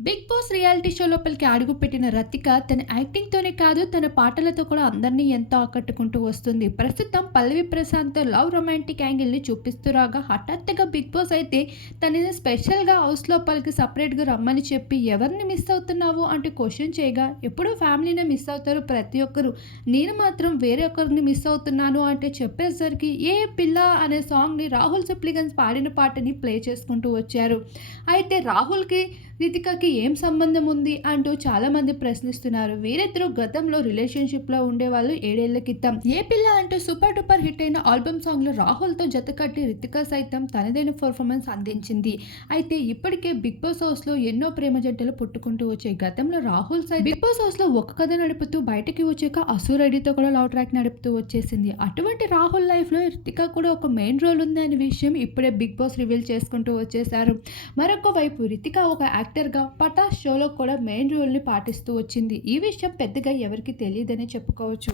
Big boss reality show లోపలికి అడుగుపెట్టిన రతిక తన యాక్టింగ్‌తోనే కాదు, తన పాటలతో కూడా అందరిని ఎంతో ఆకట్టుకుంటూ వస్తుంది. ప్రస్తుతం పల్లవి ప్రశాంత్‌తో లవ్ రొమాంటిక్ యాంగిల్‌ని చూపిస్తూ రాగా, హఠాత్తుగా బిగ్ బాస్ అయితే తనని స్పెషల్‌గా హౌస్ లోపలికి సెపరేట్‌గా రమ్మని చెప్పి, ఎవరిని మిస్ అవుతున్నావు అంటూ క్వెషన్ చేయగా, ఎప్పుడూ ఫ్యామిలీనే మిస్ అవుతారు ప్రతి ఒక్కరు. నేను మాత్రం వేరే ఒకరిని మిస్ అవుతున్నాను అంటే చెప్పేసరికి, ఏ పిల్ల అనే సాంగ్‌ని రాహుల్ సిప్లిగన్స్ పాడిన పాటని ప్లే చేసుకుంటూ వచ్చారు. అయితే రాహుల్‌కి రితికకి ఏం సంబంధం ఉంది అంటూ చాలామంది ప్రశ్నిస్తున్నారు. వీరిద్దరూ గతంలో రిలేషన్‌షిప్‌లో ఉండేవాళ్ళు 7 ఏళ్ల క్రితం. ఏ పిల్ల అంటూ సూపర్ డూపర్ హిట్ అయిన ఆల్బమ్ సాంగ్‌లో రాహుల్‌తో జతకట్టి రితిక సైతం తనదైన పెర్ఫార్మెన్స్ అందించింది. అయితే ఇప్పటికే బిగ్ బాస్ హౌస్‌లో ఎన్నో ప్రేమ జంటలు పుట్టుకుంటూ వచ్చాయి. గతంలో రాహుల్ సైతం బిగ్ బాస్ హౌస్‌లో ఒక కథ నడుపుతూ బయటకి వచ్చాక అసు రెడ్డితో కూడా లవ్ ట్రాక్ నడుపుతూ వచ్చేసింది. అటువంటి రాహుల్ లైఫ్‌లో రితిక కూడా ఒక మెయిన్ రోల్ ఉంది అనే విషయం ఇప్పుడే బిగ్ బాస్ రివీల్ చేసుకుంటూ వచ్చేసారు. మరొక వైపు రితిక ఒక యాక్టర్‌గా 'పటాస్' షోలో కూడా మెయిన్ రోల్‌ని పాటిస్తూ వచ్చింది. ఈ విషయం పెద్దగా ఎవరికీ తెలీదనే చెప్పుకోవచ్చు.